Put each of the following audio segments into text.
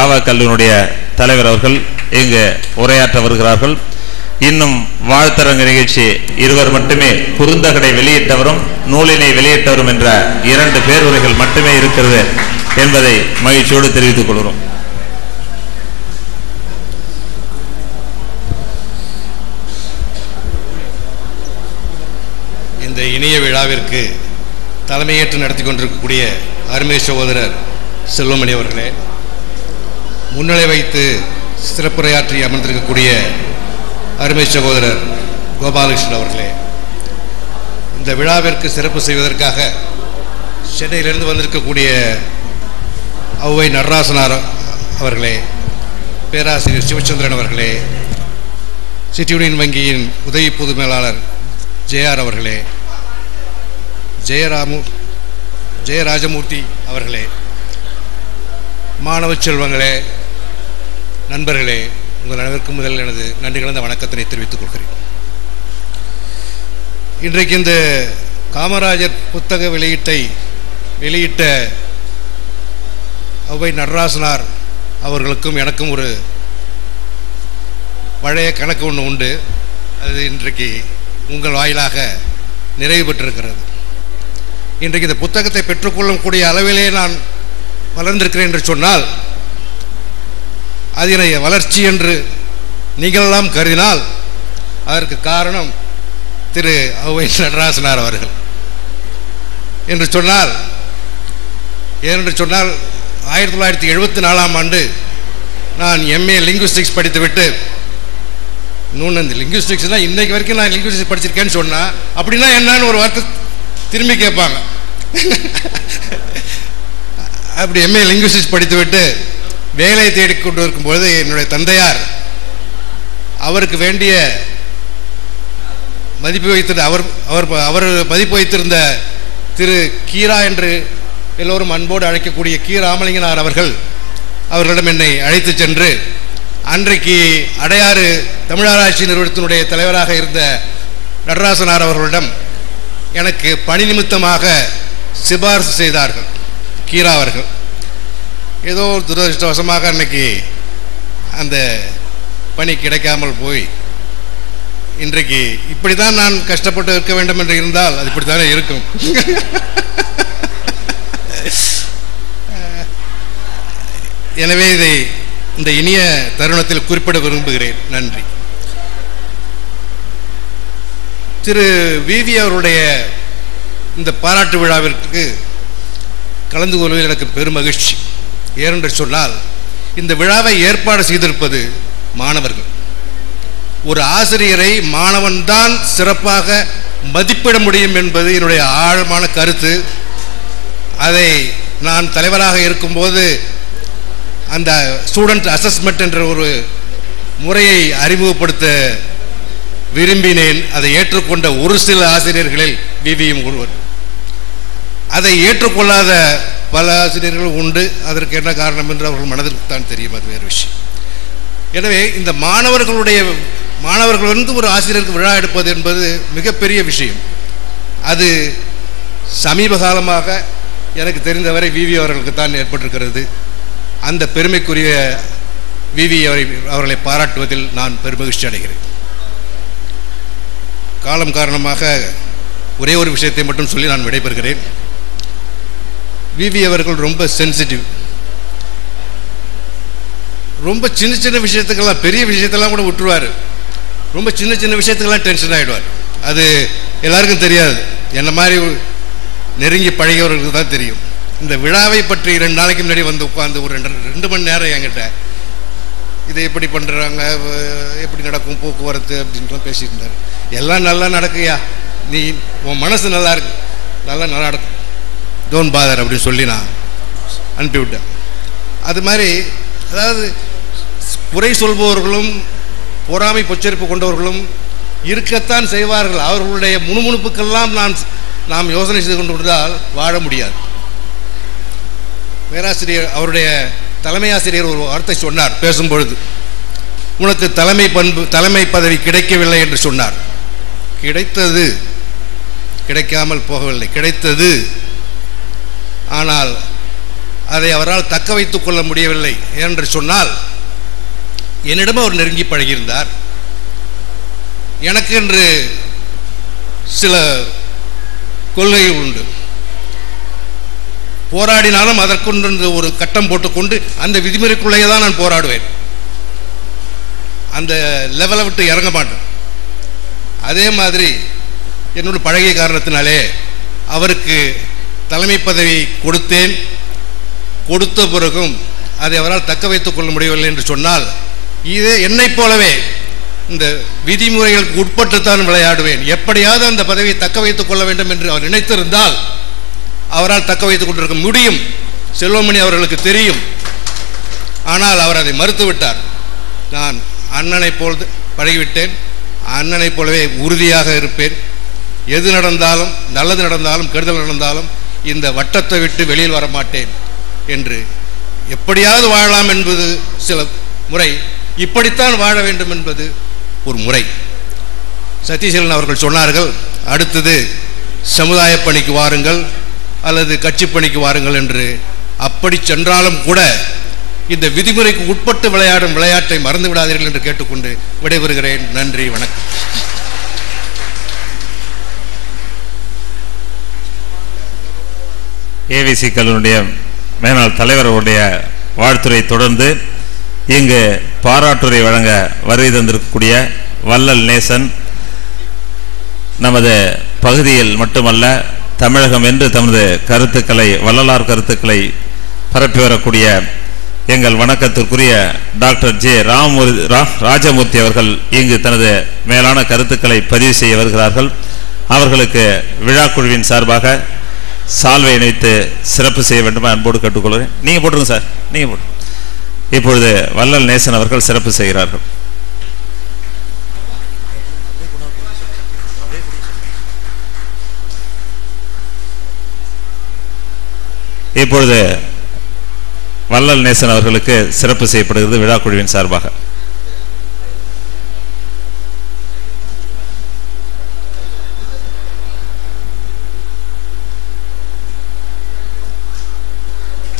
ஆவா கல்லூரியுடைய தலைவர் அவர்கள் இங்கு உரையாற்ற வருகிறார்கள். இன்னும் வாழ்த்தரங்க நிகழ்ச்சி இருவர் மட்டுமே, குறுந்தகடை வெளியிட்டவரும் நூலினை வெளியிட்டவரும் என்ற 2 பேருரைகள் மட்டுமே இருக்கிறது என்பதை மகிழ்ச்சியோடு தெரிவித்துக் கொள்கிறோம். இந்த இணைய விழாவிற்கு தலைமையேற்று நடத்தி கொண்டிருக்கக்கூடிய அருமை சகோதரர் செல்வமணி அவர்களே, முன்னிலை வைத்து சிறப்புரையாற்றி அமர்ந்திருக்கக்கூடிய அருமை சகோதரர் கோபாலகிருஷ்ணன் அவர்களே, இந்த விழாவிற்கு சிறப்பு செய்வதற்காக சென்னையிலிருந்து வந்திருக்கக்கூடிய ஔவை நடராசனார் அவர்களே, பேராசிரியர் சிவச்சந்திரன் அவர்களே, சிட்டி யூனியன் வங்கியின் உதவி பொது மேலாளர் ஜேஆர் அவர்களே, ஜெயராஜமூர்த்தி அவர்களே, மாணவ செல்வங்களே, நண்பர்களே, உங்கள் அனைவருக்கும் முதலில் எனது நன்றி கலந்த வணக்கத்தினை தெரிவித்துக் கொள்கிறேன். இன்றைக்கு இந்த காமராஜர் புத்தக வெளியிட்ட ஔவை நடராசனார் அவர்களுக்கும் எனக்கும் ஒரு பழைய கணக்கு ஒன்று உண்டு. அது இன்றைக்கு உங்கள் வாயிலாக நிறைவு பெற்றிருக்கிறது. இன்றைக்கு இந்த புத்தகத்தை பெற்றுக்கொள்ளக்கூடிய அளவிலே நான் வளர்ந்திருக்கிறேன் என்று சொன்னால், அது என்னுடைய வளர்ச்சி என்று நீங்களெல்லாம் கருதினால் அதற்கு காரணம் திரு ஔவை நடராசனார் அவர்கள் என்று சொன்னால், ஏனென்று சொன்னால் 1974ஆம் ஆண்டு நான் எம்ஏ லிங்குவிஸ்டிக்ஸ் படித்துவிட்டு, இன்னொன்று இந்த லிங்குவிஸ்டிக்ஸ்னால் இன்றைக்கு வரைக்கும் நான் லிங்குவிஸ்டிக்ஸ் படிச்சிருக்கேன்னு சொன்னால் அப்படின்னா என்னன்னு ஒரு வார்த்தை திரும்பி கேட்பாங்க. அப்படி எம்ஏ லிங்குவிஸ்டிக்ஸ் படித்துவிட்டு வேலை தேடிக்கொண்டு இருக்கும்பொழுது என்னுடைய தந்தையார் அவருக்கு வேண்டிய மதிப்பு வைத்திருந்த அவர் மதிப்பு வைத்திருந்த திரு கீரா என்று எல்லோரும் அன்போடு அழைக்கக்கூடிய கீ ராமலிங்கனார் அவர்களிடம் என்னை அழைத்து சென்று, அன்றைக்கு அடையாறு தமிழராட்சி நிறுவனத்தினுடைய தலைவராக இருந்த நடராசனார் அவர்களிடம் எனக்கு பணி நிமித்தமாக சிபாரிசு செய்தார்கள் கீரா அவர்கள். ஏதோ துரதிருஷ்டவசமாக அன்னைக்கு அந்த பணி கிடைக்காமல் போய், இன்றைக்கு இப்படி தான் நான் கஷ்டப்பட்டு இருக்க வேண்டும் என்று இருந்தால் அது இப்படித்தானே இருக்கும். எனவே இதை இந்த இனிய தருணத்தில் குறிப்பிட விரும்புகிறேன். நன்றி. திரு விவி அவருடைய இந்த பாராட்டு விழாவிற்கு கலந்து கொள்வதில் எனக்கு பெரும் மகிழ்ச்சி. ஏனென்று சொன்னால், இந்த விழாவை ஏற்பாடு செய்திருப்பது மாணவர்கள். ஒரு ஆசிரியரை மாணவன்தான் சிறப்பாக மதிப்பிட முடியும் என்பது என்னுடைய ஆழமான கருத்து. அதை நான் தலைவராக இருக்கும்போது அந்த ஸ்டூடெண்ட் அசஸ்மெண்ட் என்ற ஒரு முறையை அறிமுகப்படுத்த விரும்பினேன். அதை ஏற்றுக்கொண்ட ஒரு சில ஆசிரியர்களில் விவியும் ஒருவர். அதை ஏற்றுக்கொள்ளாத பல ஆசிரியர்கள் உண்டு. அதற்கு என்ன காரணம் என்று அவர்கள் மனதிற்கு தான் தெரியும், அது வேறு விஷயம். எனவே இந்த மாணவர்கள் வந்து ஒரு ஆசிரியருக்கு விழா எடுப்பது என்பது மிகப்பெரிய விஷயம். அது சமீப காலமாக எனக்கு தெரிந்தவரை விவி அவர்களுக்கு தான் ஏற்பட்டிருக்கிறது. அந்த பெருமைக்குரிய விவி அவர்களை பாராட்டுவதில் நான் பெருமகிழ்ச்சி அடைகிறேன். காலம் காரணமாக ஒரே ஒரு விஷயத்தை மட்டும் சொல்லி நான் விடைபெறுகிறேன். விவி அவர்கள் ரொம்ப சென்சிட்டிவ். ரொம்ப சின்ன சின்ன விஷயத்துக்கெல்லாம், பெரிய விஷயத்தெல்லாம் கூட விட்டுருவார். ரொம்ப சின்ன சின்ன விஷயத்துக்கெல்லாம் டென்ஷன் ஆகிடுவார். அது எல்லாருக்கும் தெரியாது, என்ன மாதிரி நெருங்கி பழகியவர்களுக்கு தான் தெரியும். இந்த விழாவை பற்றி 2 நாளைக்கு முன்னாடி வந்து உட்காந்து ஒரு 2 மணி நேரம் என்கிட்ட இதை எப்படி பண்ணுறாங்க, எப்படி நடக்கும் போக்குவரத்து அப்படின்லாம் பேசிட்டு இருந்தார். எல்லாம் நல்லா நடக்குயா, நீ உன் மனசு நல்லா இருக்கு, நல்லா நடக்கும், டோன்ட் பாதர் அப்படின்னு சொல்லி நான் அனுப்பிவிட்டேன். அது மாதிரி, அதாவது குறை சொல்பவர்களும் பொறாமை பொச்சரிப்பு கொண்டவர்களும் இருக்கத்தான் செய்வார்கள். அவர்களுடைய முணுமுணுப்புக்கெல்லாம் நாம் யோசனை செய்து கொண்டு வந்தால் வாழ முடியாது. பேராசிரியர், அவருடைய தலைமை ஆசிரியர் ஒரு வார்த்தை சொன்னார் பேசும்பொழுது, உனக்கு தலைமை பதவி கிடைக்கவில்லை என்று சொன்னார். கிடைத்தது, கிடைக்காமல் போகவில்லை, கிடைத்தது. ஆனால் அதை அவரால் தக்க வைத்துக் கொள்ள முடியவில்லை என்று சொன்னால், என்னிடம் அவர் நெருங்கி பழகியிருந்தார். எனக்கு என்று சில கொள்கைகள் உண்டு. போராடினாலும் அதற்கொன்று ஒரு கட்டம் போட்டுக்கொண்டு அந்த விதிமுறைக்குள்ளேயே தான் நான் போராடுவேன். அந்த லெவலை விட்டு இறங்க மாட்டேன். அதே மாதிரி என்னோட பழகிய காரணத்தினாலே அவருக்கு தலைமை பதவி கொடுத்தேன். கொடுத்த பிறகும் அதை அவரால் தக்க வைத்துக் கொள்ள முடியவில்லை என்று சொன்னால், இதே என்னைப் போலவே இந்த விதிமுறைகளுக்கு உட்பட்டுத்தான் விளையாடுவேன். எப்படியாவது அந்த பதவியை தக்க வைத்துக் கொள்ள வேண்டும் என்று அவர் நினைத்திருந்தால் அவரால் தக்க வைத்துக் கொண்டிருக்க முடியும். செல்வமணி அவர்களுக்கு தெரியும். ஆனால் அவர் அதை மறுத்துவிட்டார். நான் அண்ணனை போல் பழகிவிட்டேன். அண்ணனை போலவே உறுதியாக இருப்பேன். எது நடந்தாலும், நல்லது நடந்தாலும் கெடுதல் நடந்தாலும் இந்த வட்டத்தை விட்டு வெளியில் வர மாட்டேன் என்று. எப்படியாவது வாழலாம் என்பது சில முறை, இப்படித்தான் வாழ வேண்டும் என்பது ஒரு முறை. சதீசன் அவர்கள் சொன்னார்கள், அடுத்தது சமுதாய பணிக்கு வாருங்கள் அல்லது கட்சி பணிக்கு வாருங்கள் என்று. அப்படி சென்றாலும் கூட இந்த விதிமுறைக்கு உட்பட்டு விளையாடும் விளையாட்டை மறந்து விடாதீர்கள் என்று கேட்டுக்கொண்டு விடைபெறுகிறேன். நன்றி, வணக்கம். ஏவிசி கல்லூரியுடைய மேனாள் தலைவருடைய வாழ்த்துரை தொடர்ந்து இங்கு பாராட்டுரை வழங்க வருகை தந்திருக்கக்கூடிய வள்ளல் நேசன், நமது பகுதியில் மட்டுமல்ல தமிழகம் என்று தமது கருத்துக்களை, வள்ளலார் கருத்துக்களை பரப்பி வரக்கூடிய எங்கள் வணக்கத்திற்குரிய டாக்டர் ஜே ராஜமூர்த்தி அவர்கள் இங்கு தனது மேலான கருத்துக்களை பதிவு செய்ய வருகிறார்கள். அவர்களுக்கு விழா குழுவின் சார்பாக சால்வை இணைத்து சிறப்பு செய்ய வேண்டும் அன்போடு கேட்டுக்கொள்கிறேன். நீங்கள் போட்டுருங்க சார், நீங்கள் போட்டு. இப்பொழுது வள்ளல் நேசன் அவர்கள் சிறப்பு செய்கிறார்கள். இப்பொழுது வள்ளல் நேசன் அவர்களுக்கு சிறப்பு செய்யப்படுகிறது விழா குழுவின் சார்பாக.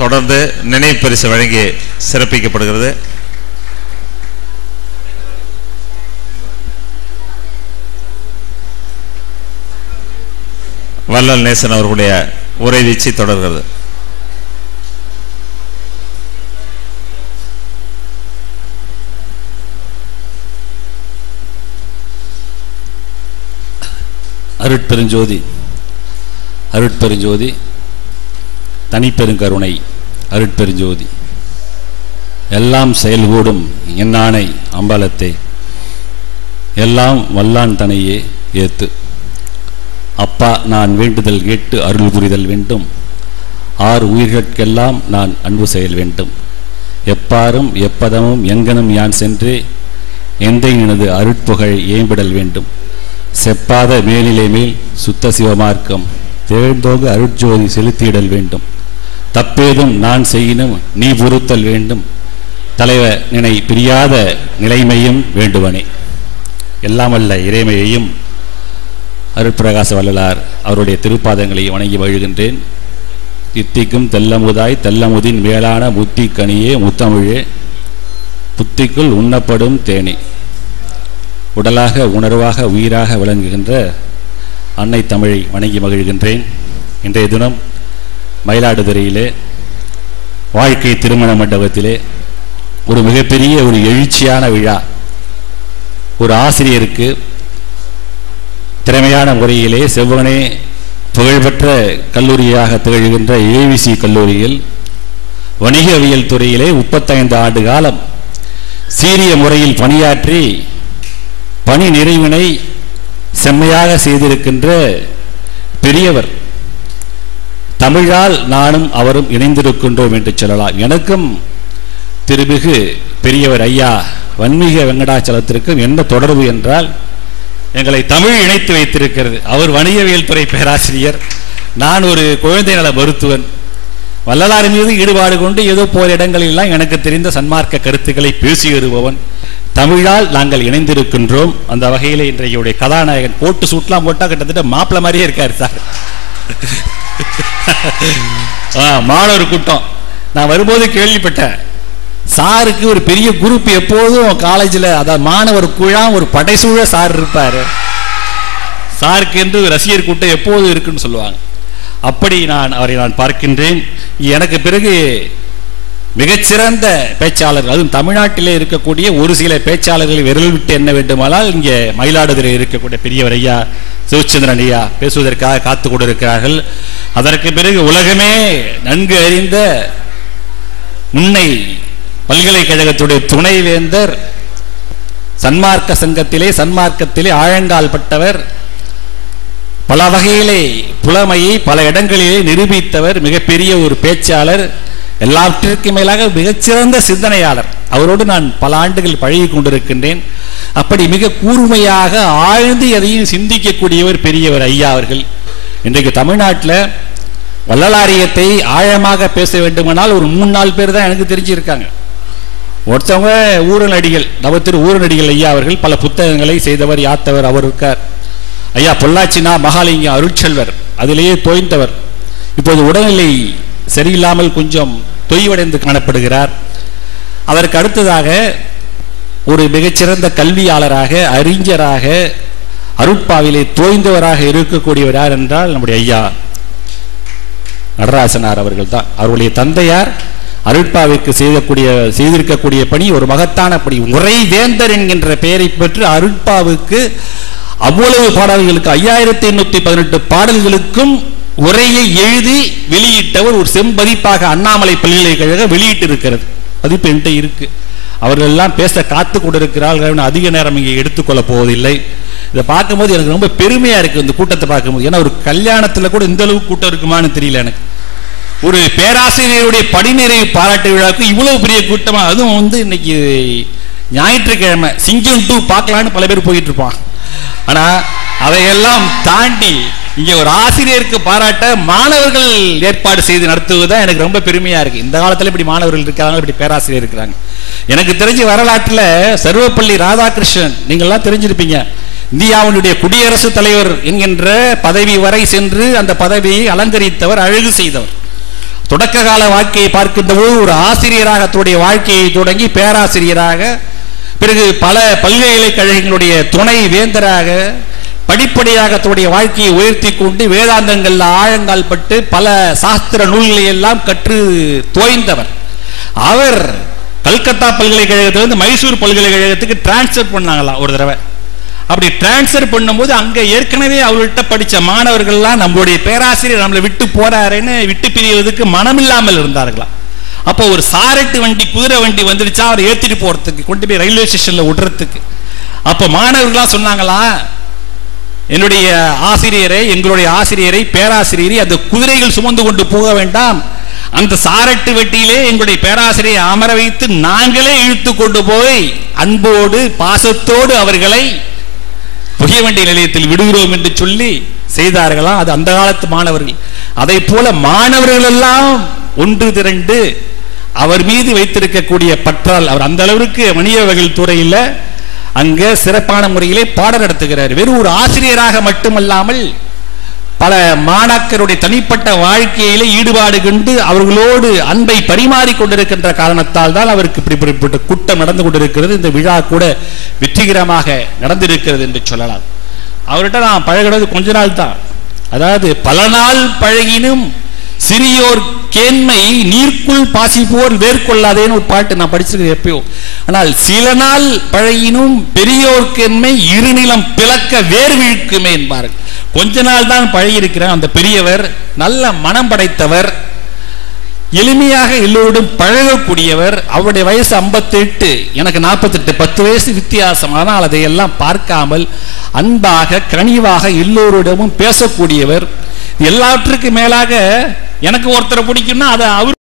தொடர்ந்து நினைவு பரிசு வழங்கி சிறப்பிக்கப்படுகிறது. வள்ளல் நேசன் அவர்களுடைய உரை வீச்சு தொடர்கிறது. அருட்பெருஞ்சோதி, அருட்பெருஞ்சோதி, தனிப்பெருங்கருணை, அருட்பெருஞ்சோதி, எல்லாம் செயல்கூடும் என்னானை அம்பலத்தை, எல்லாம் வல்லான் தனையே ஏத்து. அப்பா, நான் வேண்டுதல் கேட்டு அருள் புரிதல் வேண்டும். ஆறு உயிர்கட்கெல்லாம் நான் அன்பு செயல் வேண்டும். எப்பாரும் எப்பதமும் எங்கனும் யான் சென்று எந்தை எனது அருட்புகழ் ஏம்பிடல் வேண்டும். செப்பாத மேலிலே மேல் சுத்த சிவமார்க்கம் தேழ்ந்தோக அருட்ஜோதி செலுத்திடல் வேண்டும். தப்பேதும் நான் செய்யினும் நீ பொறுத்தல் வேண்டும். தலைவர் நினை பிரியாத நிலைமையும் வேண்டுவனே. எல்லாம் அல்ல இறைமையையும் அருட்பிரகாச வள்ளலார் அவருடைய திருப்பாதங்களை வணங்கி வழுகின்றேன். தித்திக்கும் தெல்லமுதாய் தெல்லமுதின் மேலான முத்தி கனியே முத்தமிழே, புத்திக்குள் உண்ணப்படும் தேனே, உடலாக உணர்வாக உயிராக விளங்குகின்ற அன்னை தமிழை வணங்கி மகிழ்கின்றேன். இன்றைய தினம் மயிலாடுதுறையிலே வாழ்க்கை திருமண மண்டபத்திலே ஒரு மிகப்பெரிய ஒரு எழுச்சியான விழா. ஒரு ஆசிரியருக்கு திறமையான முறையிலே செவ்வனே புகழ்பெற்ற கல்லூரியாக திகழ்கின்ற ஏவிசி கல்லூரியில் வணிகவியல் துறையிலே 35 ஆண்டு காலம் சீரிய முறையில் பணியாற்றி பணி நிறைவினை செம்மையாக செய்திருக்கின்ற பெரியவர். தமிழால் நானும் அவரும் இணைந்திருக்கின்றோம் என்று சொல்லலாம். எனக்கும் திருமிகு பெரியவர் ஐயா வன்மீக வெங்கடாச்சலத்திற்கும் என்ன தொடர்பு என்றால், எங்களை தமிழ் இணைத்து வைத்திருக்கிறது. அவர் வணிகவியல் துறை பேராசிரியர், நான் ஒரு குழந்தை நல மருத்துவன். வள்ளலார் மீது ஈடுபாடு கொண்டு ஏதோ போற இடங்களெல்லாம் எனக்கு தெரிந்த சன்மார்க்க கருத்துக்களை பேசி வருபவன். தமிழால் நாங்கள் இணைந்திருக்கின்றோம். அந்த வகையில் இன்றைய கதாநாயகன் கோட்டு சூட்லாம் போட்டா கிட்டத்தட்ட மாப்பிள்ள மாதிரியே இருக்காரு சார். மாணவர் கூட்டம் நான் வரும்போது கேள்விப்பட்டேன், சாருக்கு ஒரு பெரிய குரூப் எப்போதும் காலேஜில், அதாவது மாணவர் குழா ஒரு படைசூழ சார் இருப்பார், சாருக்கு என்று ரசிகர் கூட்டம் எப்போதும் இருக்குன்னு சொல்லுவாங்க. அப்படி அவரை நான் பார்க்கின்றேன். எனக்கு பிறகு மிகச்சிறந்த பேச்சாளர்கள், அதுவும் தமிழ்நாட்டிலே இருக்கக்கூடிய ஒரு சில பேச்சாளர்களை விரல் விட்டு எண்ண வேண்டுமானால் இங்கே மயிலாடுதுறை இருக்கக்கூடிய பெரியவர் ஐயா சிவச்சந்திரன் ஐயா பேசுவதற்காக காத்து கொண்டிருக்கிறார்கள். அதற்கு பிறகு உலகமே நன்கு அறிந்த முன்னை பல்கலைக்கழகத்துடைய துணைவேந்தர், சன்மார்க்க சங்கத்திலே சன்மார்க்கத்திலே ஆழங்கால் பட்டவர், பல வகையிலே புலமையை பல இடங்களிலே நிரூபித்தவர், மிகப்பெரிய ஒரு பேச்சாளர், எல்லாவற்றிற்கும் மேலாக மிகச்சிறந்த சிந்தனையாளர். அவரோடு நான் பல ஆண்டுகள் பழகி கொண்டிருக்கின்றேன். அப்படி மிக கூர்மையாக ஆழ்ந்து எதையும் சிந்திக்கக்கூடியவர் பெரியவர் ஐயா அவர்கள். இன்றைக்கு தமிழ்நாட்டில் வள்ளலாரியத்தை ஆழமாக பேச வேண்டுமானால் ஒரு 3-4 பேர் தான் எனக்கு தெரிஞ்சிருக்காங்க. ஒருத்தவங்க ஊரநடிகள், நவத்திரு ஊரநடிகள் ஐயா அவர்கள், பல புத்தகங்களை செய்தவர் யாத்தவர் அவர் இருக்கார். ஐயா பொள்ளாச்சினா மகாலிங்கம் அருட்செல்வர், அதிலேயே தோய்ந்தவர், இப்போது உடல்நிலை சரியில்லாமல் கொஞ்சம் தொய்வடைந்து காணப்படுகிறார். அதற்கு அடுத்ததாக ஒரு மிகச்சிறந்த கல்வியாளராக, அறிஞராக, அருட்பாவிலே தோய்ந்தவராக இருக்கக்கூடியவர் யார் என்றால் நம்முடைய ஐயா நடராசனார் அவர்கள் தான். அவருடைய தந்தையார் அருட்பாவிற்கு செய்திருக்கக்கூடிய பணி ஒரு மகத்தான பணி. உரை வேந்தர் என்கின்ற பெயரை பெற்று அருட்பாவுக்கு அவ்வளவு பாடல்களுக்கு 5818 பாடல்களுக்கும் உரையை எழுதி வெளியிட்டவர். ஒரு செம்பதிப்பாக அண்ணாமலை பல்கலைக்கழகம் வெளியிட்டு இருக்கிறது, பதிப்பு என்கிட்ட இருக்கு. அவர்கள் எல்லாம் பேச காத்து கொண்டிருக்கிறார்கள். அதிக நேரம் இங்கே எடுத்துக்கொள்ள போவதில்லை. இதை பார்க்கும்போது எனக்கு ரொம்ப பெருமையா இருக்கு இந்த கூட்டத்தை பார்க்கும்போது. ஏன்னா ஒரு கல்யாணத்துல கூட இந்த அளவுக்கு கூட்டம் இருக்குமான்னு தெரியல எனக்கு. ஒரு பேராசிரியருடைய படிநிறைவு பாராட்டு விழாவுக்கு இவ்வளவு பெரிய கூட்டமா, அதுவும் இன்னைக்கு ஞாயிற்றுக்கிழமை சிங்கம் 2 பார்க்கலான்னு பல பேர் போயிட்டு இருப்பான். ஆனா அதையெல்லாம் தாண்டி இங்க ஒரு ஆசிரியருக்கு பாராட்ட மாணவர்கள் ஏற்பாடு செய்து நடத்துவதுதான் எனக்கு ரொம்ப பெருமையா இருக்கு. இந்த காலத்துல இப்படி மாணவர்கள் இருக்காங்க, இப்படி பேராசிரியர் இருக்கிறாங்க. எனக்கு தெரிஞ்ச வரலாற்றுல சர்வப்பள்ளி ராதாகிருஷ்ணன், நீங்க எல்லாம் தெரிஞ்சிருப்பீங்க, இந்தியாவுடைய குடியரசுத் தலைவர் என்கின்ற பதவி வரை சென்று அந்த பதவியை அலங்கரித்தவர், அழகு செய்தவர். தொடக்க கால வாழ்க்கையை பார்க்கின்ற போது ஒரு ஆசிரியராக தன்னுடைய வாழ்க்கையை தொடங்கி பேராசிரியராக, பிறகு பல பல்கலைக்கழகங்களுடைய துணை வேந்தராக, படிப்படியாக தன்னுடைய வாழ்க்கையை உயர்த்தி கொண்டு வேதாந்தங்கள்ல ஆழங்கால் பட்டு பல சாஸ்திர நூல்களை எல்லாம் கற்று தோய்ந்தவர். அவர் கல்கத்தா பல்கலைக்கழகத்திலிருந்து மைசூர் பல்கலைக்கழகத்துக்கு டிரான்ஸ்பர் பண்ணாங்களாம் ஒரு தடவை. அப்படி டிரான்ஸ்பர் பண்ணும்போது அங்க ஏற்கனவே அவர்கிட்ட படிச்ச மாணவர்கள்லாம் நம்மளுடைய பேராசிரியர் நம்மளை விட்டு போறாருன்னு விட்டு பிரிவதற்கு மனமில்லாமல் இருந்தார்களாம். அப்போ ஒரு சாரட்டு வண்டி, குதிரை வண்டி வந்துருச்சா அவர் ஏத்திட்டு போறதுக்கு, கொண்டு போய் ரயில்வே ஸ்டேஷன்ல விடுறதுக்கு. அப்ப மாணவர்கள்லாம் சொன்னாங்களா, என்னுடைய ஆசிரியரை, எங்களுடைய ஆசிரியரை, பேராசிரியரை அந்த குதிரைகள் சுமந்து கொண்டு போக வேண்டாம், அந்த சாரட்டு வெட்டியிலே எங்களுடைய பேராசிரியை அமர வைத்து நாங்களே இழுத்து கொண்டு போய் அன்போடு பாசத்தோடு அவர்களை புகைவண்டி நிலையத்தில் விடுகிறோம் என்று சொல்லி செய்தார்களா. அது அந்த காலத்து மாணவர்கள். அதை போல மாணவர்கள் எல்லாம் ஒன்று திரண்டு அவர் மீது வைத்திருக்கக்கூடிய பற்றால் அவர் அந்த அளவிற்கு வணிகவகைகள் துறையில் அங்க சிறப்பான முறையிலே பாடம் நடத்துகிறார். வெறும் ஒரு ஆசிரியராக மட்டுமல்லாமல் பல மாணாக்கருடைய தனிப்பட்ட வாழ்க்கையிலே ஈடுபாடு கொண்டு அவர்களோடு அன்பை பரிமாறி கொண்டிருக்கின்ற காரணத்தால் தான் அவருக்கு இப்படிப்பட்ட கூட்டம் நடந்து கொண்டிருக்கிறது. இந்த விழா கூட வெற்றிகரமாக நடந்திருக்கிறது என்று சொல்லலாம். அவர்கிட்ட நான் பழகிறது கொஞ்ச நாள் தான். அதாவது பல நாள் பழகினும் சிறியோர் கேண்மை நீர்க்குள் பாசிப்போர் வேர்கொள்ளாதேன்னு ஒரு பாட்டு நான் படிச்சிருக்கிறேன் எப்பயோ. ஆனால் சில நாள் பழகினும் பெரியோர் கேண்மை இருநிலம் பிளக்க வேர் வீழ்க்குமே என்பார்கள். கொஞ்ச நாள் தான் பழகியிருக்கிறார் அந்த பெரியவர். நல்ல மனம் படைத்தவர், எளிமையாக எல்லோருடன் பழகக்கூடியவர். அவருடைய வயசு 58, எனக்கு 48, 10 வயசு வித்தியாசம். ஆனால் அதையெல்லாம் பார்க்காமல் அன்பாக கனிவாக எல்லோரிடமும் பேசக்கூடியவர். எல்லாவற்றுக்கும் மேலாக எனக்கு ஒருத்தரை பிடிக்கும்னா அதை அவர்